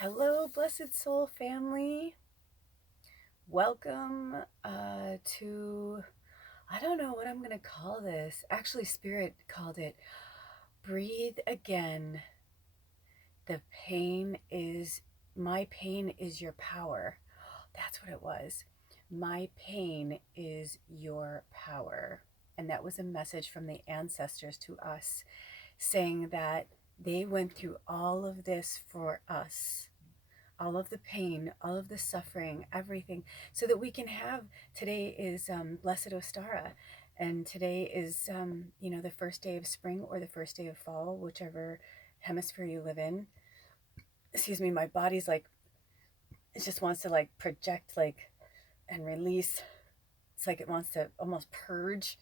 Hello, blessed soul family. Welcome to, I don't know what I'm going to call this. Actually, Spirit called it Breathe Again. My pain is your power. That's what it was. My pain is your power. And that was a message from the ancestors to us saying that they went through all of this for us, all of the pain, all of the suffering, everything, so that we can have. Today is Blessed Ostara, and today is, the first day of spring or the first day of fall, whichever hemisphere you live in. Excuse me, my body's like, it just wants to like project, like, and release. It's like it wants to almost purge.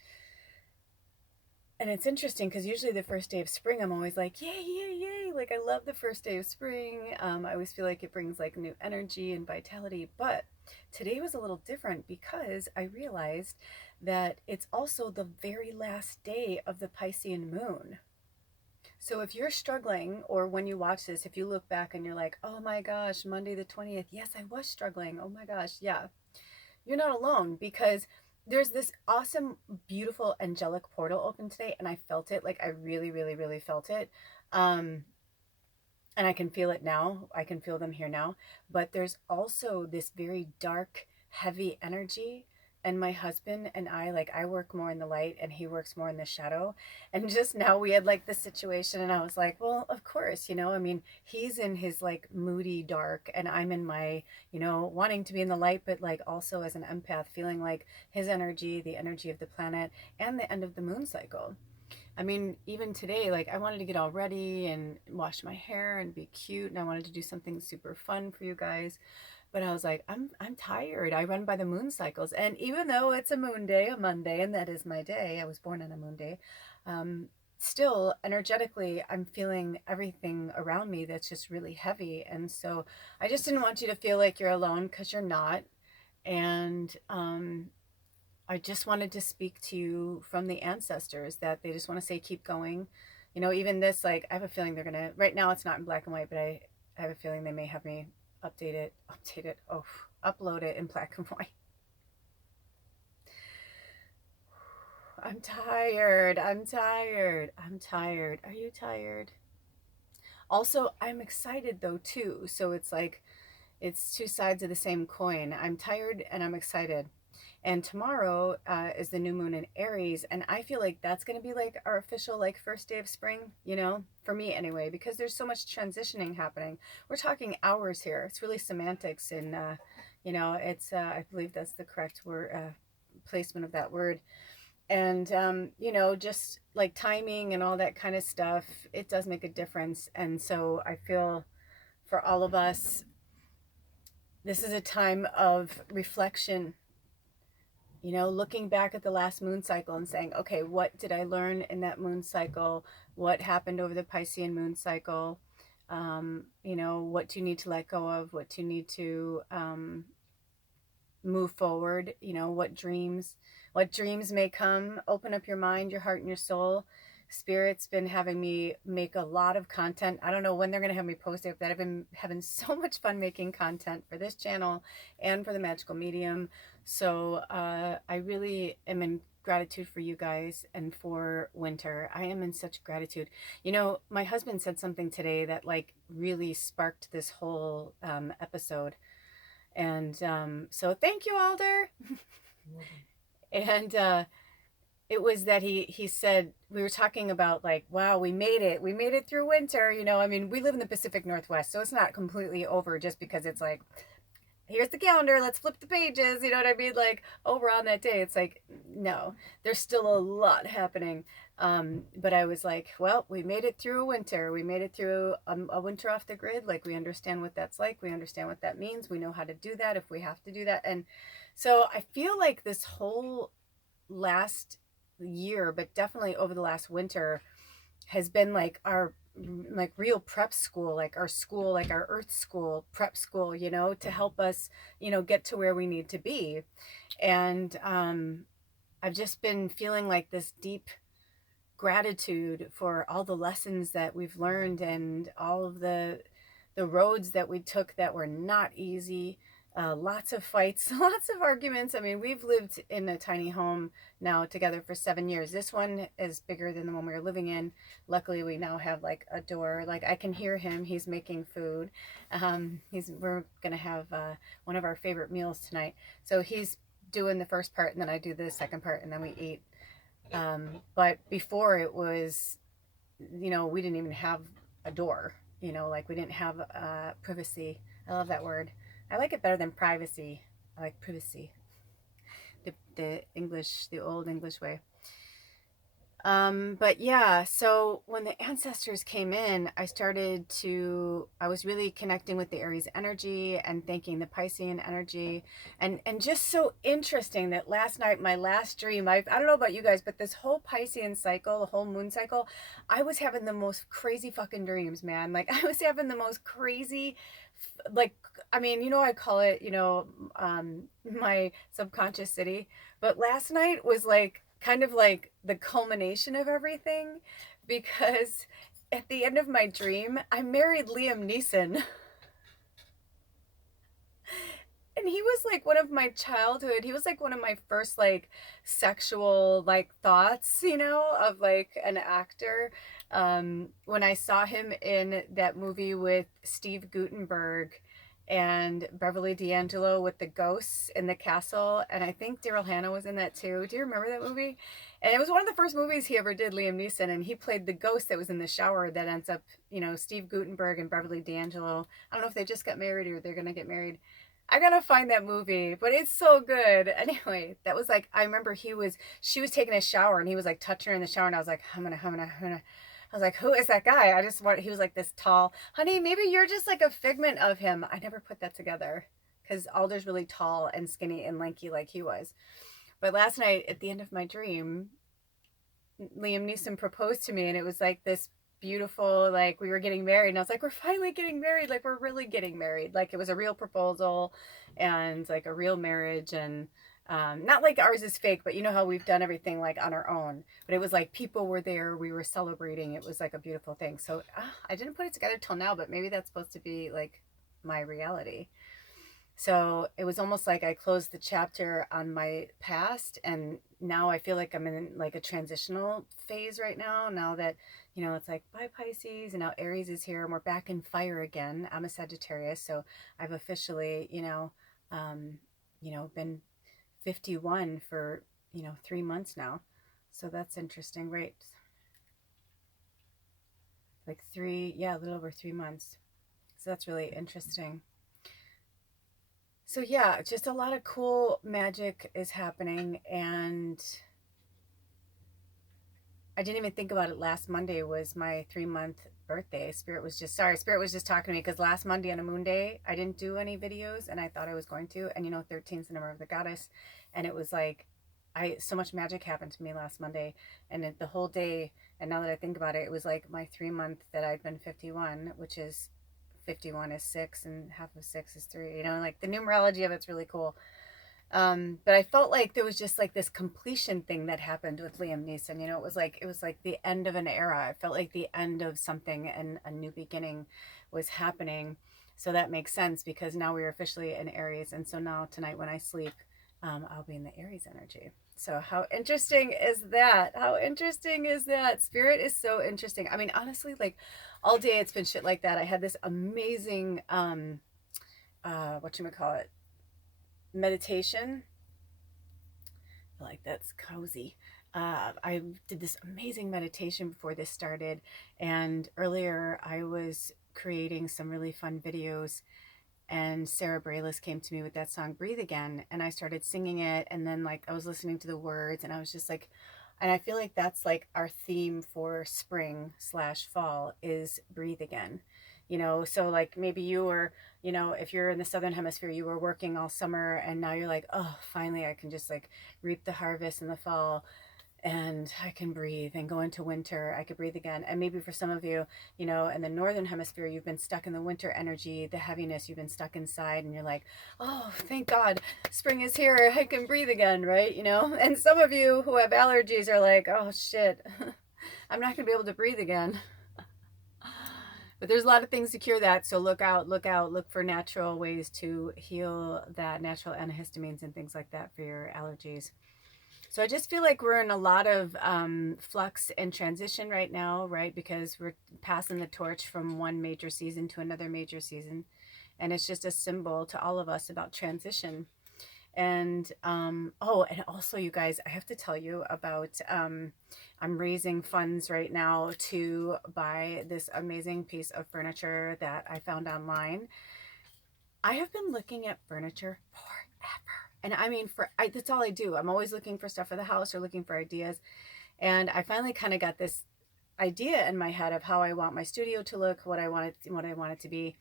And it's interesting because usually the first day of spring, I'm always like, yay, yay, yay. Like, I love the first day of spring. I always feel like it brings like new energy and vitality. But today was a little different because I realized that it's also the very last day of the Piscean moon. So if you're struggling, or when you watch this, if you look back and you're like, oh my gosh, Monday the 20th, yes, I was struggling. Oh my gosh, yeah, you're not alone, because there's this awesome, beautiful, angelic portal open today, and I felt it. Like, I really, really, really felt it. Um, and I can feel it now. I can feel them here now. But there's also this very dark, heavy energy. And my husband and I, like, I work more in the light and he works more in the shadow. And just now we had like this situation, and I was like, well, of course, I mean, he's in his like moody dark, and I'm in my, wanting to be in the light, but like also as an empath, feeling like his energy, the energy of the planet, and the end of the moon cycle. I mean, even today, like, I wanted to get all ready and wash my hair and be cute, and I wanted to do something super fun for you guys. But I was like, I'm tired. I run by the moon cycles, and even though it's a moon day, a Monday, and that is my day, I was born on a moon day. Um, Still, energetically, I'm feeling everything around me that's just really heavy, and so I just didn't want you to feel like you're alone, because you're not. And I just wanted to speak to you from the ancestors, that they just want to say, keep going. Even this, like, I have a feeling they're going to, right now it's not in black and white, but I have a feeling they may have me upload it in black and white. I'm tired. I'm tired. I'm tired. Are you tired? Also, I'm excited though, too. So it's like, it's two sides of the same coin. I'm tired and I'm excited. And tomorrow is the new moon in Aries, and I feel like that's going to be like our official like first day of spring, for me anyway, because there's so much transitioning happening. We're talking hours here. It's really semantics, and it's I believe that's the correct word, placement of that word. And just like timing and all that kind of stuff, it does make a difference. And so I feel, for all of us, this is a time of reflection, looking back at the last moon cycle and saying, okay, what did I learn in that moon cycle? What happened over the Piscean moon cycle? What do you need to let go of? What do you need to move forward? What dreams may come? Open up your mind, your heart, and your soul. Spirit's been having me make a lot of content. I don't know when they're going to have me post it, but I've been having so much fun making content for this channel and for the Magical Medium. So I really am in gratitude for you guys and for winter. I am in such gratitude. My husband said something today that like really sparked this whole episode. And so thank you, Alder. And it was that he said, we were talking about like, wow, we made it through winter. I mean, we live in the Pacific Northwest, so it's not completely over just because it's like, here's the calendar, let's flip the pages, you know what I mean? Like, over on that day, it's like, no, there's still a lot happening. But I was like, well, we made it through a winter. We made it through a winter off the grid. Like, we understand what that's like. We understand what that means. We know how to do that if we have to do that. And so I feel like this whole last year, but definitely over the last winter, has been like our like real prep school, like our school, like our earth school, prep school, to help us, get to where we need to be. And I've just been feeling like this deep gratitude for all the lessons that we've learned, and all of the the roads that we took that were not easy, lots of fights, lots of arguments. I mean, we've lived in a tiny home now together for 7 years. This one is bigger than the one we were living in. Luckily, we now have like a door. Like I can hear him. He's making food. We're gonna have one of our favorite meals tonight. So he's doing the first part, and then I do the second part, and then we eat. But before it was, we didn't even have a door. Like we didn't have privacy. I love that word. I like it better than privacy. I like privacy. The old English way. But yeah, so when the ancestors came in, I was really connecting with the Aries energy and thanking the Piscean energy. And just so interesting that last night, my last dream, I don't know about you guys, but this whole Piscean cycle, the whole moon cycle, I was having the most crazy fucking dreams, man. Like I was having the most crazy, like, I mean, I call it, my subconscious city. But last night was like, kind of like the culmination of everything, because at the end of my dream, I married Liam Neeson. And he was like one of my childhood, he was like one of my first like sexual like thoughts, of like an actor. When I saw him in that movie with Steve Guttenberg and Beverly D'Angelo with the ghosts in the castle, and I think Daryl Hannah was in that too. Do you remember that movie? And it was one of the first movies he ever did, Liam Neeson, and he played the ghost that was in the shower that ends up, Steve Guttenberg and Beverly D'Angelo. I don't know if they just got married or they're gonna get married. I gotta find that movie, but it's so good. Anyway, that was like, I remember she was taking a shower and he was like touching her in the shower, and I was like, I was like, who is that guy? He was like this tall, honey, maybe you're just like a figment of him. I never put that together because Alder's really tall and skinny and lanky like he was. But last night at the end of my dream, Liam Neeson proposed to me, and it was like this beautiful, like we were getting married, and I was like, we're finally getting married, like we're really getting married, like it was a real proposal and like a real marriage. And not like ours is fake, but you know how we've done everything like on our own, but it was like people were there, we were celebrating, it was like a beautiful thing. So I didn't put it together till now, but maybe that's supposed to be like my reality. So it was almost like I closed the chapter on my past, and now I feel like I'm in like a transitional phase right now that, it's like bye Pisces, and now Aries is here and we're back in fire again. I'm a Sagittarius, so I've officially, been 51 for, 3 months now. So that's interesting, right? Like a little over 3 months. So that's really interesting. So yeah, just a lot of cool magic is happening, and I didn't even think about it. Last Monday was my 3-month birthday. Spirit was just talking to me because last Monday on a moon day, I didn't do any videos, and I thought I was going to. And 13 is the number of the goddess, and it was like, so much magic happened to me last Monday, and the whole day. And now that I think about it, it was like my 3 month that I've been 51, which is 51 is 6 and half of 6 is 3, like the numerology of it's really cool. But I felt like there was just like this completion thing that happened with Liam Neeson. It was like the end of an era. I felt like the end of something and a new beginning was happening. So that makes sense because now we're officially in Aries. And so now tonight when I sleep, I'll be in the Aries energy. So how interesting is that? How interesting is that? Spirit is so interesting. I mean, honestly, like all day it's been shit like that. I had this amazing, whatchamacallit, meditation. Like that's cozy. I did this amazing meditation before this started, and earlier I was creating some really fun videos, and Sarah Bareilles came to me with that song Breathe Again, and I started singing it, and then like I was listening to the words, and I was just like, and I feel like that's like our theme for spring/fall is breathe again. So like maybe you were, if you're in the southern hemisphere, you were working all summer, and now you're like, oh, finally I can just like reap the harvest in the fall, and I can breathe and go into winter. I could breathe again. And maybe for some of you, in the northern hemisphere, you've been stuck in the winter energy, the heaviness, you've been stuck inside, and you're like, oh, thank God, spring is here. I can breathe again, right? And some of you who have allergies are like, oh shit, I'm not gonna be able to breathe again. But there's a lot of things to cure that. So look out, look for natural ways to heal that, natural antihistamines and things like that for your allergies. So I just feel like we're in a lot of flux and transition right now, right? Because we're passing the torch from one major season to another major season. And it's just a symbol to all of us about transition. And oh, and also, you guys, I have to tell you about I'm raising funds right now to buy this amazing piece of furniture that I found online. I have been looking at furniture forever. And I mean, that's all I do. I'm always looking for stuff for the house or looking for ideas. And I finally kind of got this idea in my head of how I want my studio to look, what I want it to be.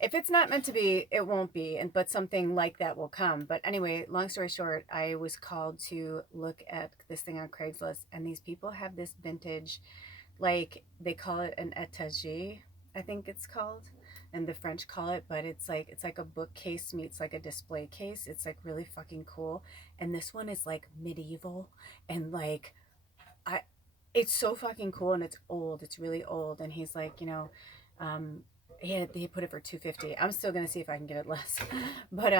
If it's not meant to be, it won't be, but something like that will come. But anyway, long story short, I was called to look at this thing on Craigslist, and these people have this vintage, like they call it an etagere, I think it's called, and the French call it, but it's like a bookcase meets like a display case. It's like really fucking cool, and this one is like medieval, and like I, it's so fucking cool, and it's old. It's really old, and he's like, um, he put it for 250. I'm still gonna see if I can get it less, but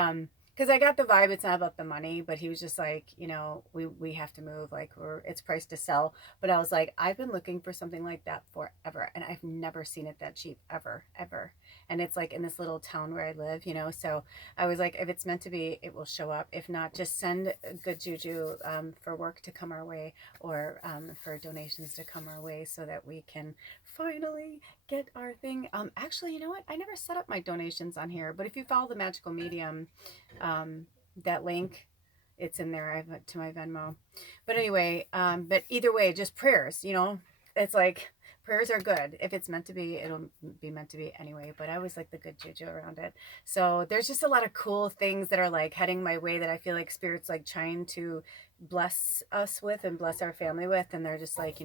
because I got the vibe, it's not about the money, but he was just like, we have to move, like it's priced to sell. But I was like, I've been looking for something like that forever, and I've never seen it that cheap ever, ever. And it's like in this little town where I live, So I was like, if it's meant to be, it will show up. If not, just send good juju for work to come our way, or for donations to come our way, so that we can finally get our thing. Actually, you know what? I never set up my donations on here, but if you follow the Magical Medium, that link, it's in there. I have it to my Venmo. But anyway, but either way, just prayers. It's like prayers are good. If it's meant to be, it'll be meant to be anyway. But I always like the good juju around it. So there's just a lot of cool things that are like heading my way that I feel like Spirit's like trying to bless us with and bless our family with. And they're just like,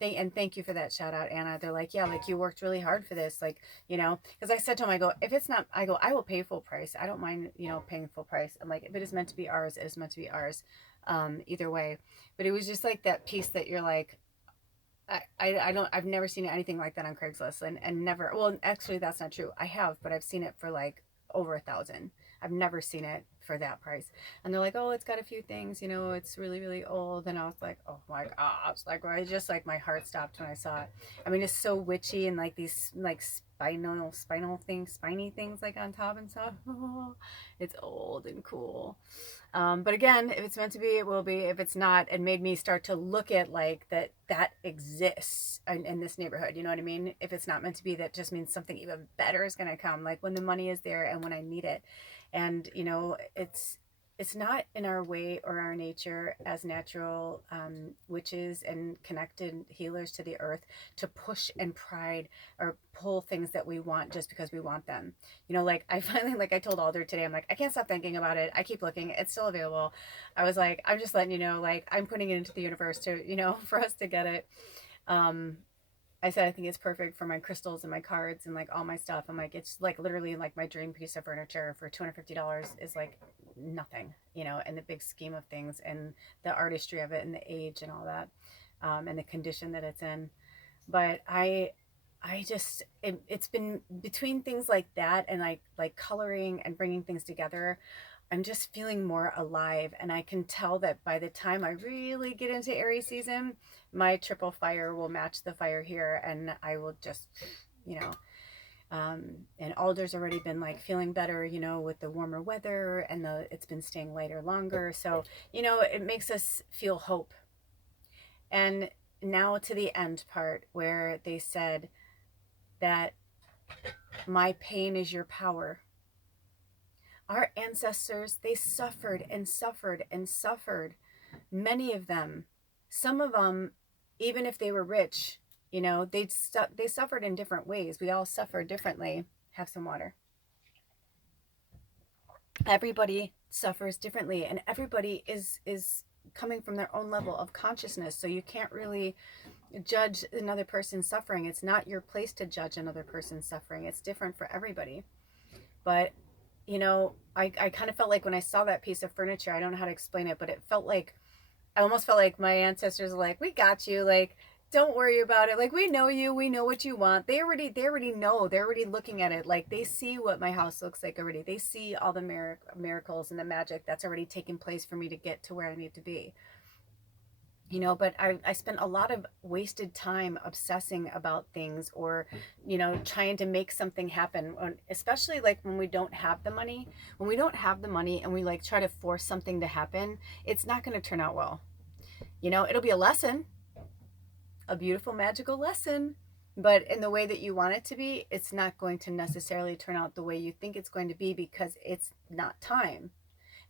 thank you for that shout out, Anna. They're like, yeah, like you worked really hard for this, like, because I said to him, I go, if it's not, I will pay full price. I don't mind, paying full price. I'm like, if it is meant to be ours, it is meant to be ours, either way. But it was just like that piece that you're like, I've never seen anything like that on Craigslist, and never, well, actually that's not true. I have, but I've seen it for like over 1,000. I've never seen it for that price. And they're like, oh, it's got a few things, it's really, really old. And I was like, oh my gosh, like, I just, like, my heart stopped when I saw it. I mean, it's so witchy, and like these like spinal things, spiny things like on top and stuff. It's old and cool. But again, if it's meant to be, it will be. If it's not, it made me start to look at like that exists in this neighborhood. You know what I mean? If it's not meant to be, that just means something even better is going to come. Like when the money is there and when I need it. And it's not in our way or our nature as natural witches and connected healers to the earth to push and pride or pull things that we want just because we want them. Like I finally, like I told Alder today, I'm like, I can't stop thinking about it. I keep looking. It's still available. I was like, I'm just letting you know, like I'm putting it into the universe to, for us to get it. Um, I said I think it's perfect for my crystals and my cards and like all my stuff. I'm like, it's like literally like my dream piece of furniture for $250 is like nothing, in the big scheme of things, and the artistry of it and the age and all that, and the condition that it's in. But I just it's been between things like that and like coloring and bringing things together. I'm just feeling more alive, and I can tell that by the time I really get into Aries season, my triple fire will match the fire here, and I will just, you know, and Alder's already been like feeling better, with the warmer weather, and it's been staying lighter longer. So, it makes us feel hope. And now to the end part where they said that my pain is your power. Our ancestors, they suffered and suffered and suffered. Many of them, some of them, even if they were rich, they suffered in different ways. We all suffer differently. Have some water. Everybody suffers differently, and everybody is coming from their own level of consciousness. So you can't really judge another person's suffering. It's not your place to judge another person's suffering. It's different for everybody. But I kind of felt like when I saw that piece of furniture, I don't know how to explain it, but it felt like, I almost felt like my ancestors were like, we got you. Like, Don't worry about it. Like, we know you, we know what you want. They already know. They're already looking at it. Like, they see what my house looks like already. They see all the miracles and the magic that's already taking place for me to get to where I need to be. But I spent a lot of wasted time obsessing about things, or trying to make something happen, especially like when we don't have the money. When we don't have the money and we like try to force something to happen, it's not going to turn out well. It'll be a lesson, a beautiful magical lesson, but in the way that you want it to be, it's not going to necessarily turn out the way you think it's going to be, because it's not time.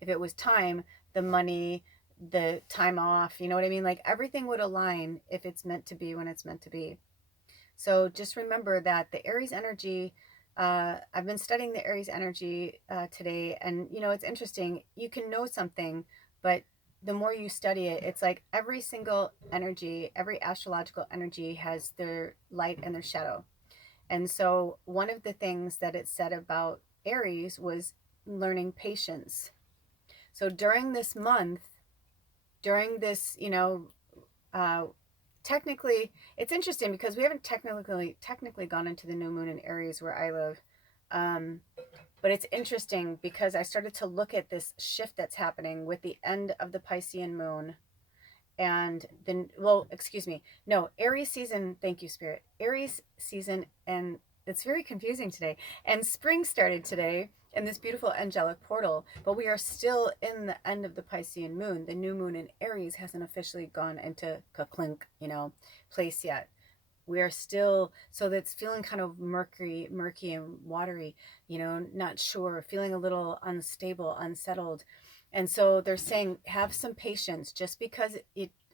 If it was time, the money, the time off, you know what I mean? Like, everything would align if it's meant to be when it's meant to be. So just remember that the Aries energy, I've been studying the Aries energy today, and it's interesting. You can know something, but the more you study it, it's like every single energy, every astrological energy has their light and their shadow. And so one of the things that it said about Aries was learning patience. So during this month, during this, uh, technically, it's interesting because we haven't technically gone into the new moon in Aries where I live. Um, but it's interesting because I started to look at this shift that's happening with the end of the Piscean moon, and then, well, excuse me, no, Aries season. Thank you, Spirit. Aries season, and it's very confusing today. And spring started today in this beautiful angelic portal, but we are still in the end of the Piscean moon. The new moon in Aries hasn't officially gone into clink, place yet. We are still, so that's feeling kind of murky and watery, not sure, feeling a little unstable, unsettled. And so they're saying, have some patience. Just because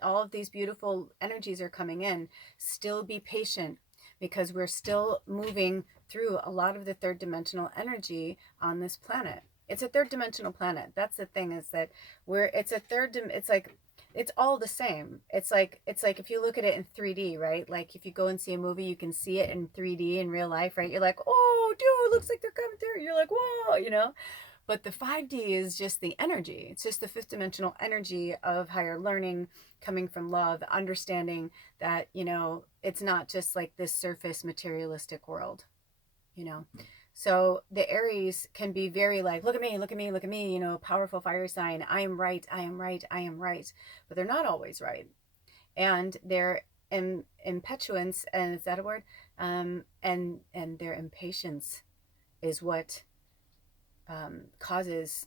all of these beautiful energies are coming in, still be patient, because we're still moving through a lot of the third dimensional energy on this planet. It's a third dimensional planet. That's the thing, is that it's like, it's all the same. It's like if you look at it in 3D, right? Like, if you go and see a movie, you can see it in 3D in real life, right? You're like, oh, dude, it looks like they're coming through. You're like, whoa. But the 5D is just the energy. It's just the fifth dimensional energy of higher learning, coming from love, understanding that, it's not just like this surface materialistic world, you know. So the Aries can be very like, look at me, look at me, look at me, powerful fire sign. I am right, I am right, I am right. But they're not always right. And their impetuance, and is that a word? And their impatience is what causes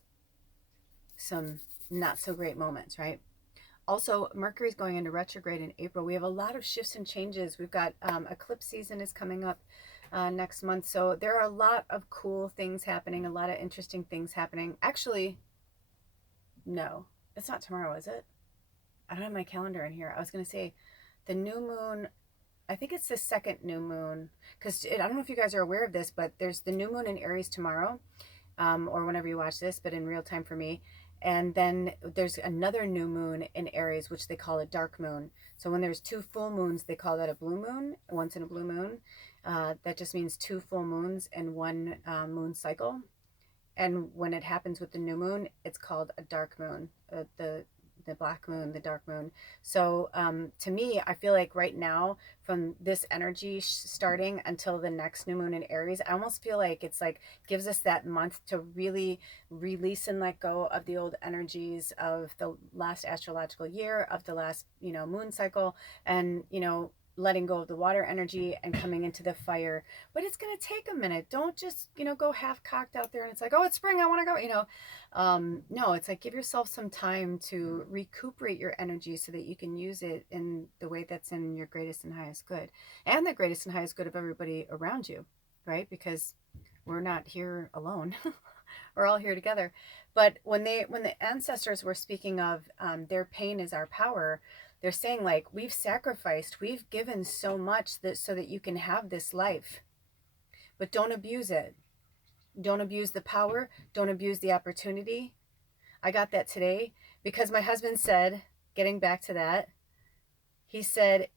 some not so great moments, right? Also, Mercury's going into retrograde in April. We have a lot of shifts and changes. We've got eclipse season is coming up next month. So there are a lot of cool things happening, a lot of interesting things happening. Actually, no, it's not tomorrow, is it? I don't have my calendar in here. I was going to say the new moon. I think it's the second new moon, because I don't know if you guys are aware of this, but there's the new moon in Aries tomorrow, or whenever you watch this, but in real time for me. And then there's another new moon in Aries, which they call a dark moon. So when there's two full moons, they call that a blue moon, once in a blue moon. That just means two full moons in one moon cycle. And when it happens with the new moon, it's called a dark moon, the black moon, the dark moon. So to me, I feel like right now, from this energy starting until the next new moon in Aries, I almost feel like it's like gives us that month to really release and let go of the old energies of the last astrological year, of the last moon cycle, and letting go of the water energy and coming into the fire. But it's going to take a minute. Don't just go half cocked out there and it's like, oh, it's spring, I want to go. No, it's like, give yourself some time to recuperate your energy so that you can use it in the way that's in your greatest and highest good, and the greatest and highest good of everybody around you, right? Because we're not here alone. We're all here together. But when the ancestors were speaking of their pain is our power, they're saying, like, we've sacrificed, we've given so much that so that you can have this life, but don't abuse it. Don't abuse the power. Don't abuse the opportunity. I got that today because my husband said, getting back to that, he said,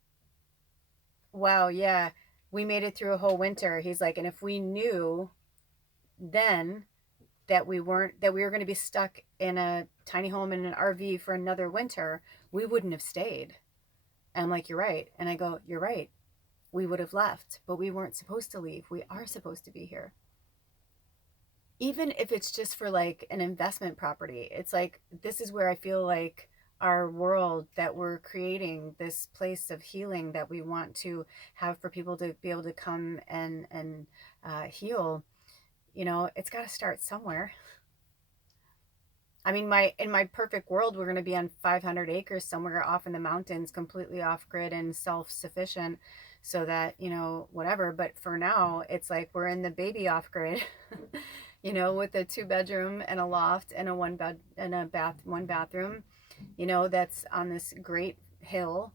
wow, yeah, we made it through a whole winter. He's like, and if we knew then that we were going to be stuck in a tiny home in an RV for another winter, we wouldn't have stayed. And I'm like, you're right. And I go, you're right. We would have left, but we weren't supposed to leave. We are supposed to be here. Even if it's just for like an investment property, it's like, this is where I feel like our world that we're creating, this place of healing that we want to have for people to be able to come and heal, it's got to start somewhere. I mean, my in my perfect world, we're going to be on 500 acres somewhere off in the mountains, completely off grid and self sufficient, so that whatever. But for now, it's like we're in the baby off grid, with a 2 bedroom and a loft and a one bed and a one bathroom, that's on this great hill.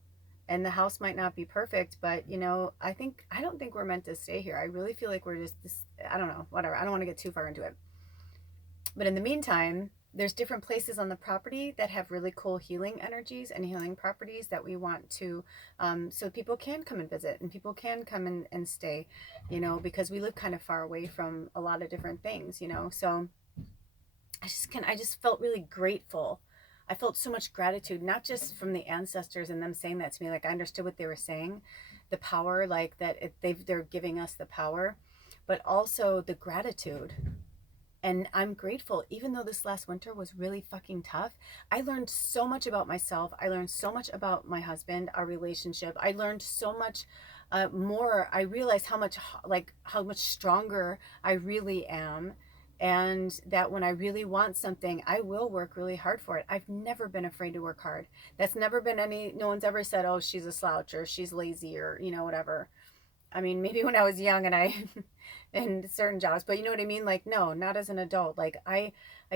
And the house might not be perfect, but I don't think we're meant to stay here. I really feel like we're just this. I don't know, whatever. I don't want to get too far into it. But in the meantime, there's different places on the property that have really cool healing energies and healing properties that we want to, so people can come and visit and people can come and stay, because we live kind of far away from a lot of different things, So I just felt really grateful. I felt so much gratitude, not just from the ancestors and them saying that to me, like I understood what they were saying, the power, like that they're giving us the power, but also the gratitude. And I'm grateful, even though this last winter was really fucking tough. I learned so much about myself. I learned so much about my husband, our relationship. I learned so much more. I realized how much stronger I really am. And that when I really want something, I will work really hard for it. I've never been afraid to work hard. That's never been no one's ever said, oh, she's a slouch or she's lazy or, whatever. I mean, maybe when I was young and I in certain jobs, but you know what I mean? Like, no, not as an adult. Like I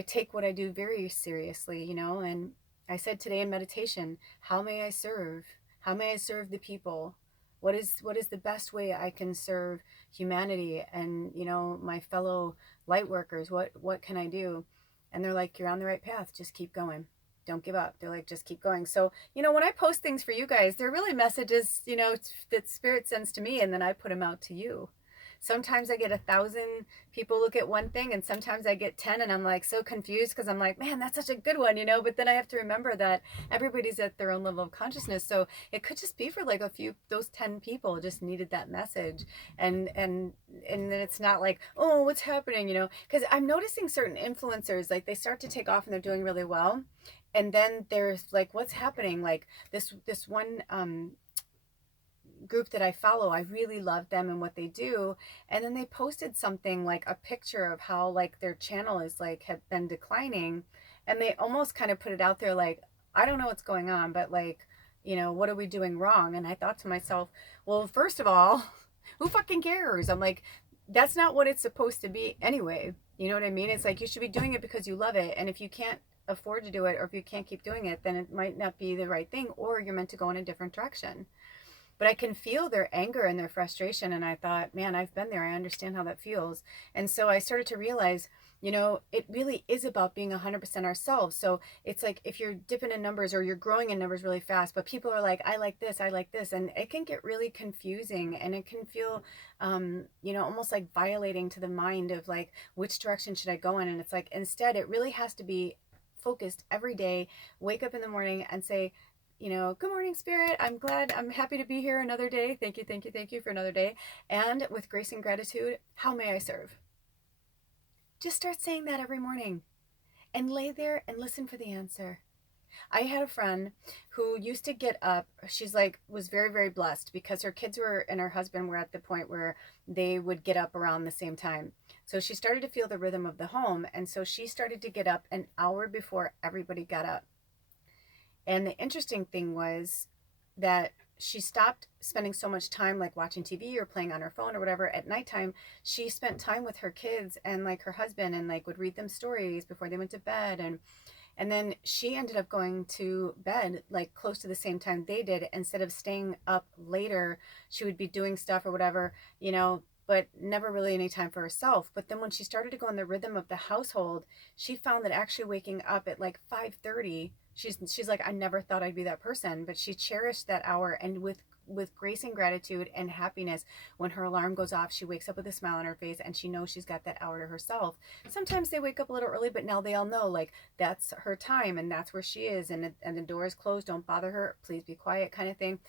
take what I do very seriously, and I said today in meditation, how may I serve? How may I serve the people? What is the best way I can serve humanity and, my fellow light workers? What can I do? And they're like, you're on the right path. Just keep going. Don't give up. They're like, just keep going. So, when I post things for you guys, they're really messages, that spirit sends to me and then I put them out to you. Sometimes I get 1,000 people look at one thing and sometimes I get 10 and I'm like so confused because I'm like, man, that's such a good one, but then I have to remember that everybody's at their own level of consciousness. So it could just be for like a few, those 10 people just needed that message. And then it's not like, oh, what's happening, because I'm noticing certain influencers, like they start to take off and they're doing really well. And then there's like, what's happening? Like this one group that I follow, I really love them and what they do. And then they posted something like a picture of how like their channel is like had been declining. And they almost kind of put it out there like, I don't know what's going on, but like, what are we doing wrong? And I thought to myself, well, first of all, who fucking cares? I'm like, that's not what it's supposed to be anyway. You know what I mean? It's like you should be doing it because you love it. And if you can't afford to do it or if you can't keep doing it, then it might not be the right thing or you're meant to go in a different direction. But I can feel their anger and their frustration. And I thought, man, I've been there. I understand how that feels. And so I started to realize, it really is about being 100% ourselves. So it's like if you're dipping in numbers or you're growing in numbers really fast, but people are like, I like this, I like this. And it can get really confusing and it can feel, almost like violating to the mind of like, which direction should I go in? And it's like, instead, it really has to be focused every day, wake up in the morning and say, good morning, spirit. I'm happy to be here another day. Thank you, thank you, thank you for another day. And with grace and gratitude, how may I serve? Just start saying that every morning and lay there and listen for the answer. I had a friend who used to get up. She's like, was very, very blessed because her kids were and her husband were at the point where they would get up around the same time. So she started to feel the rhythm of the home. And so she started to get up an hour before everybody got up. And the interesting thing was that she stopped spending so much time like watching TV or playing on her phone or whatever at nighttime. She spent time with her kids and like her husband and like would read them stories before they went to bed. And then she ended up going to bed like close to the same time they did. Instead of staying up later, she would be doing stuff or whatever, but never really any time for herself. But then when she started to go in the rhythm of the household, she found that actually waking up at like 5:30, she's like, I never thought I'd be that person, but she cherished that hour. And with grace and gratitude and happiness. When her alarm goes off, she wakes up with a smile on her face and she knows she's got that hour to herself. Sometimes they wake up a little early, but now they all know, like, that's her time and that's where she is, and the door is closed, don't bother her, please be quiet, kind of thing.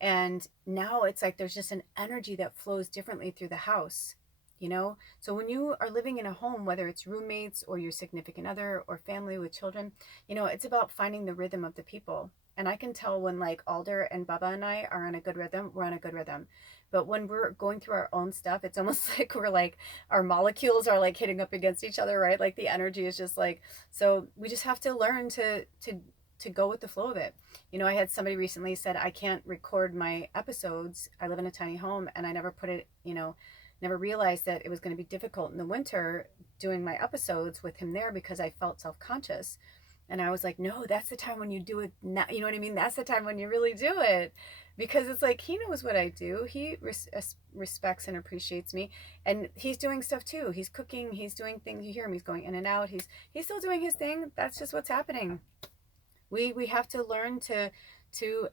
And now it's like there's just an energy that flows differently through the house, you know? So when you are living in a home, whether it's roommates or your significant other or family with children, you know, it's about finding the rhythm of the people. And I can tell when like Alder and Baba and I are on a good rhythm, we're on a good rhythm. But when we're going through our own stuff, it's almost like we're like, our molecules are like hitting up against each other, right? Like the energy is just like, so we just have to learn to go with the flow of it. You know, I had somebody recently said, I can't record my episodes. I live in a tiny home and I never put it, you know, never realized that it was going to be difficult in the winter doing my episodes with him there because I felt self-conscious. And I was like, no, that's the time when you do it now. You know what I mean? That's the time when you really do it, because it's like, he knows what I do. He respects and appreciates me, and he's doing stuff too. He's cooking, he's doing things. You hear him, he's going in and out. He's still doing his thing. That's just what's happening. We have to learn to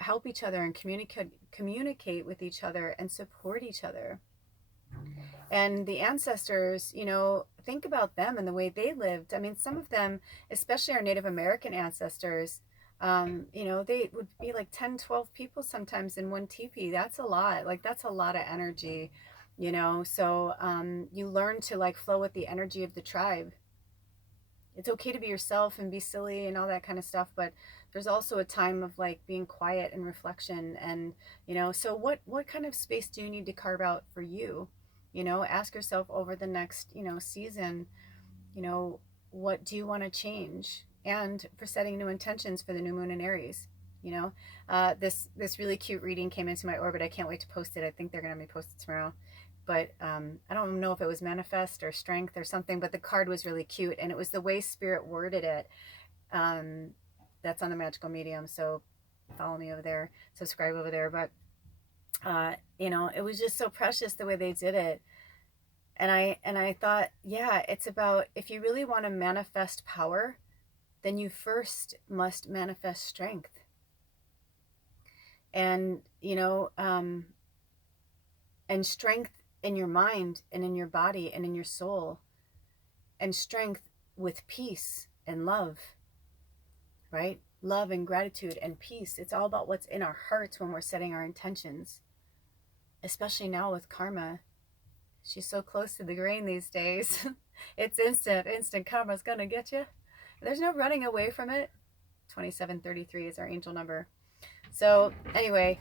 help each other and communicate with each other and support each other. And the ancestors, you know, think about them and the way they lived. I mean, some of them, especially our Native American ancestors, you know, they would be like 10, 12 people sometimes in one teepee. That's a lot. Like, that's a lot of energy, you know. So you learn to like flow with the energy of the tribe. It's okay to be yourself and be silly and all that kind of stuff, but there's also a time of like being quiet and reflection. And, you know, so what kind of space do you need to carve out for you? You know, ask yourself over the next, you know, season, you know, what do you want to change? And for setting new intentions for the new moon in Aries. You know, this really cute reading came into my orbit. I can't wait to post it. I think they're going to be posted tomorrow. But I don't know if it was manifest or strength or something, but the card was really cute, and it was the way Spirit worded it. That's on the Magical Medium, so follow me over there, subscribe over there. But you know, it was just so precious the way they did it. And I thought, yeah, it's about, if you really want to manifest power, then you first must manifest strength. And, you know, and strength in your mind and in your body and in your soul, and strength with peace and love, right? Love and gratitude and peace. It's all about what's in our hearts when we're setting our intentions, especially now with karma. She's so close to the grain these days. It's instant karma's gonna get you. There's no running away from it. 2733 is our angel number. So anyway,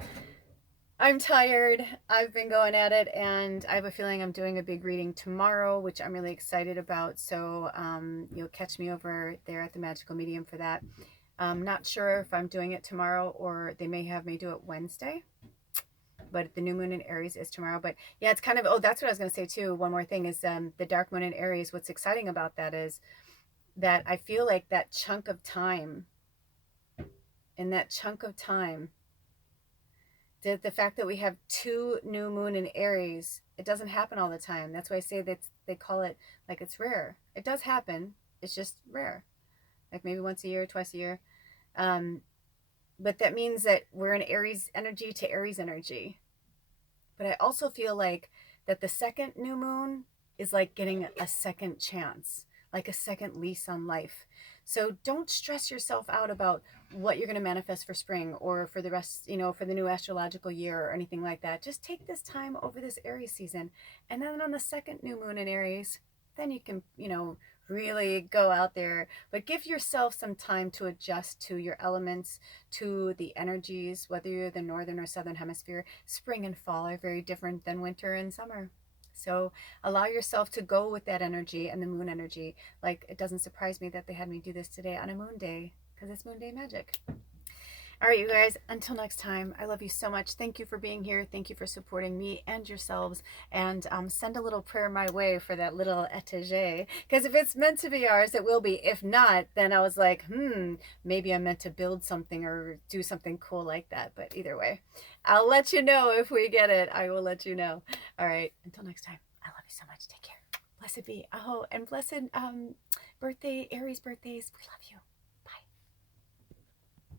I'm tired. I've been going at it, and I have a feeling I'm doing a big reading tomorrow, which I'm really excited about. So you'll catch me over there at the Magical Medium for that. I'm not sure if I'm doing it tomorrow, or they may have me do it Wednesday. But the new moon in Aries is tomorrow. But yeah, it's kind of, oh, that's what I was going to say too. One more thing is the dark moon in Aries. What's exciting about that is that I feel like that chunk of time, in that chunk of time, the fact that we have two new moon in Aries, it doesn't happen all the time. That's why I say that they call it, like, it's rare. It does happen. It's just rare. Like maybe once a year, twice a year. But that means that we're in Aries energy to Aries energy. But I also feel like that the second new moon is like getting a second chance, like a second lease on life. So don't stress yourself out about what you're going to manifest for spring or for the rest, you know, for the new astrological year or anything like that. Just take this time over this Aries season. And then on the second new moon in Aries, then you can, you know, really go out there. But give yourself some time to adjust to your elements, to the energies, whether you're the northern or southern hemisphere. Spring and fall are very different than winter and summer. So allow yourself to go with that energy and the moon energy. Like, it doesn't surprise me that they had me do this today on a moon day, because it's moon day magic. All right, you guys, until next time, I love you so much. Thank you for being here. Thank you for supporting me and yourselves. And send a little prayer my way for that little etagé. Because if it's meant to be ours, it will be. If not, then I was like, maybe I'm meant to build something or do something cool like that. But either way, I'll let you know if we get it. I will let you know. All right, until next time, I love you so much. Take care. Blessed be. Oh, and blessed birthday, Aries birthdays. We love you.